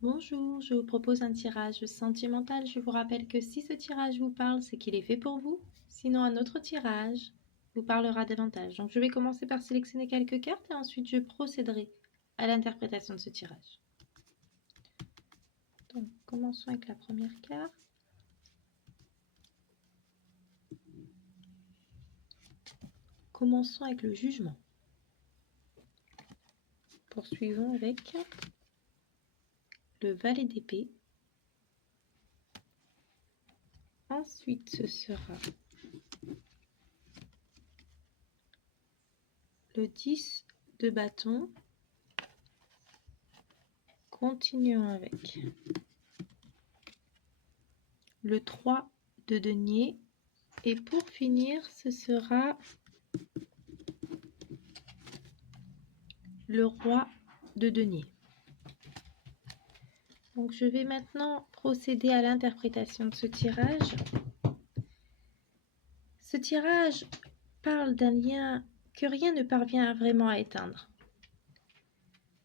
Bonjour, je vous propose un tirage sentimental. Je vous rappelle que si ce tirage vous parle, c'est qu'il est fait pour vous. Sinon, un autre tirage vous parlera davantage. Donc, je vais commencer par sélectionner quelques cartes et ensuite je procéderai à l'interprétation de ce tirage. Donc, commençons avec la première carte. Commençons avec le jugement. Poursuivons avec le valet d'épée. Ensuite, ce sera le 10 de bâton. Continuons avec le 3 de denier. Et pour finir, ce sera le roi de denier. Donc je vais maintenant procéder à l'interprétation de ce tirage. Ce tirage parle d'un lien que rien ne parvient vraiment à éteindre.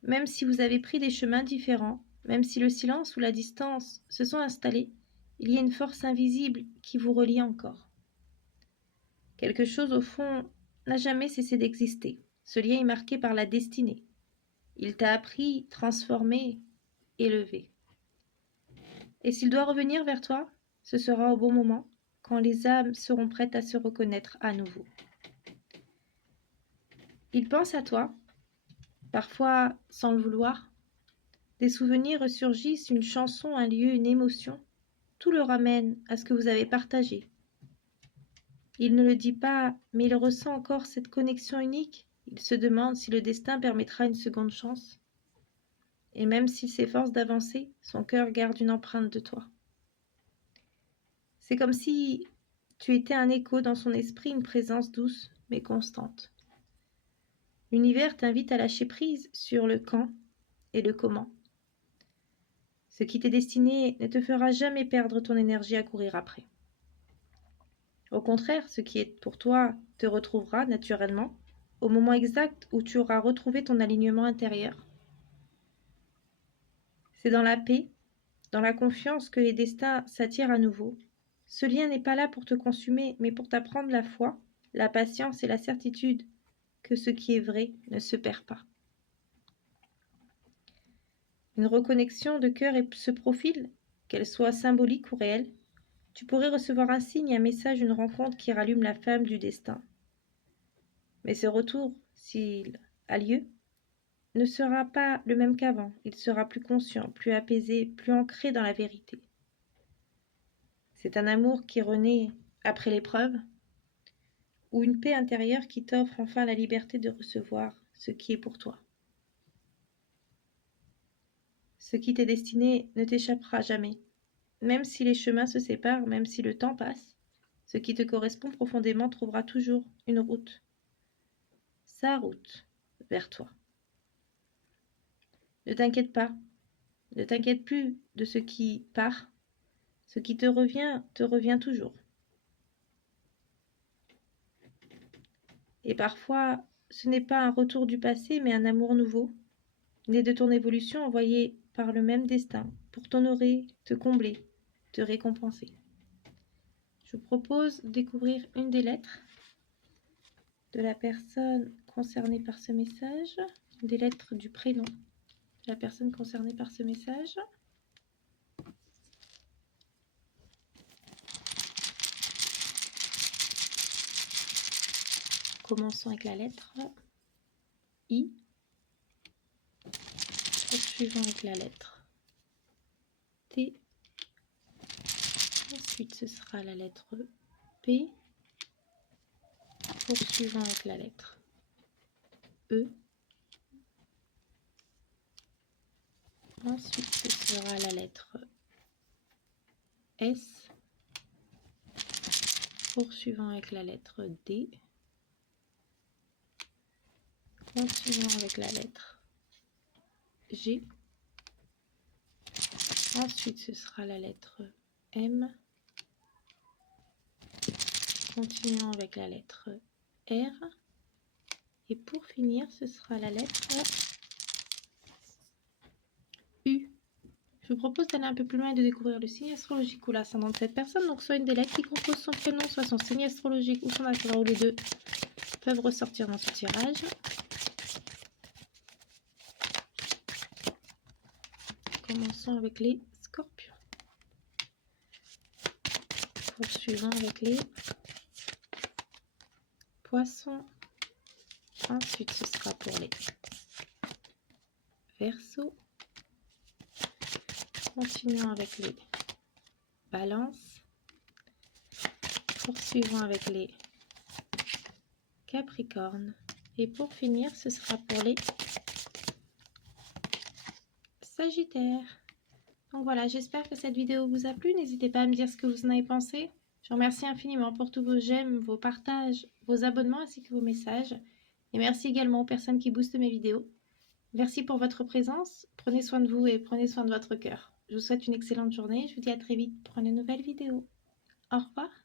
Même si vous avez pris des chemins différents, même si le silence ou la distance se sont installés, il y a une force invisible qui vous relie encore. Quelque chose au fond n'a jamais cessé d'exister. Ce lien est marqué par la destinée. Il t'a appris, transformé, élevé. Et s'il doit revenir vers toi, ce sera au bon moment, quand les âmes seront prêtes à se reconnaître à nouveau. Il pense à toi, parfois sans le vouloir. Des souvenirs ressurgissent, une chanson, un lieu, une émotion. Tout le ramène à ce que vous avez partagé. Il ne le dit pas, mais il ressent encore cette connexion unique. Il se demande si le destin permettra une seconde chance. Et même s'il s'efforce d'avancer, son cœur garde une empreinte de toi. C'est comme si tu étais un écho dans son esprit, une présence douce mais constante. L'univers t'invite à lâcher prise sur le quand et le comment. Ce qui t'est destiné ne te fera jamais perdre ton énergie à courir après. Au contraire, ce qui est pour toi te retrouvera naturellement au moment exact où tu auras retrouvé ton alignement intérieur. C'est dans la paix, dans la confiance que les destins s'attirent à nouveau. Ce lien n'est pas là pour te consumer, mais pour t'apprendre la foi, la patience et la certitude que ce qui est vrai ne se perd pas. Une reconnexion de cœur se profile, qu'elle soit symbolique ou réelle. Tu pourrais recevoir un signe, un message, une rencontre qui rallume la flamme du destin. Mais ce retour, s'il a lieu, ne sera pas le même qu'avant. Il sera plus conscient, plus apaisé, plus ancré dans la vérité. C'est un amour qui renaît après l'épreuve, ou une paix intérieure qui t'offre enfin la liberté de recevoir ce qui est pour toi. Ce qui t'est destiné ne t'échappera jamais. Même si les chemins se séparent, même si le temps passe, ce qui te correspond profondément trouvera toujours une route. Sa route vers toi. Ne t'inquiète pas. Ne t'inquiète plus de ce qui part. Ce qui te revient toujours. Et parfois, ce n'est pas un retour du passé, mais un amour nouveau, né de ton évolution envoyé par le même destin, pour t'honorer, te combler, te récompenser. Je vous propose de découvrir une des lettres de la personne concernée par ce message, des lettres du prénom de la personne concernée par ce message. Commençons avec la lettre I. Poursuivons avec la lettre T. Ensuite, ce sera la lettre P. Poursuivons avec la lettre E. Ensuite, ce sera la lettre S. Poursuivons avec la lettre D. Continuons avec la lettre G. Ensuite, ce sera la lettre M. Continuons avec la lettre R. Et pour finir, ce sera la lettre U. Je vous propose d'aller un peu plus loin et de découvrir le signe astrologique ou l'ascendant de cette personne. Donc soit une des lettres qui compose son prénom, soit son signe astrologique ou son ascendant, ou les deux peuvent ressortir dans ce tirage. Commençons avec les scorpions. Poursuivons avec les poissons. Ensuite, ce sera pour les verseaux. Continuons avec les balances. Poursuivons avec les capricornes. Et pour finir, ce sera pour les sagittaires. Donc voilà, j'espère que cette vidéo vous a plu. N'hésitez pas à me dire ce que vous en avez pensé. Je vous remercie infiniment pour tous vos j'aime, vos partages, vos abonnements ainsi que vos messages. Et merci également aux personnes qui boostent mes vidéos. Merci pour votre présence. Prenez soin de vous et prenez soin de votre cœur. Je vous souhaite une excellente journée. Je vous dis à très vite pour une nouvelle vidéo. Au revoir.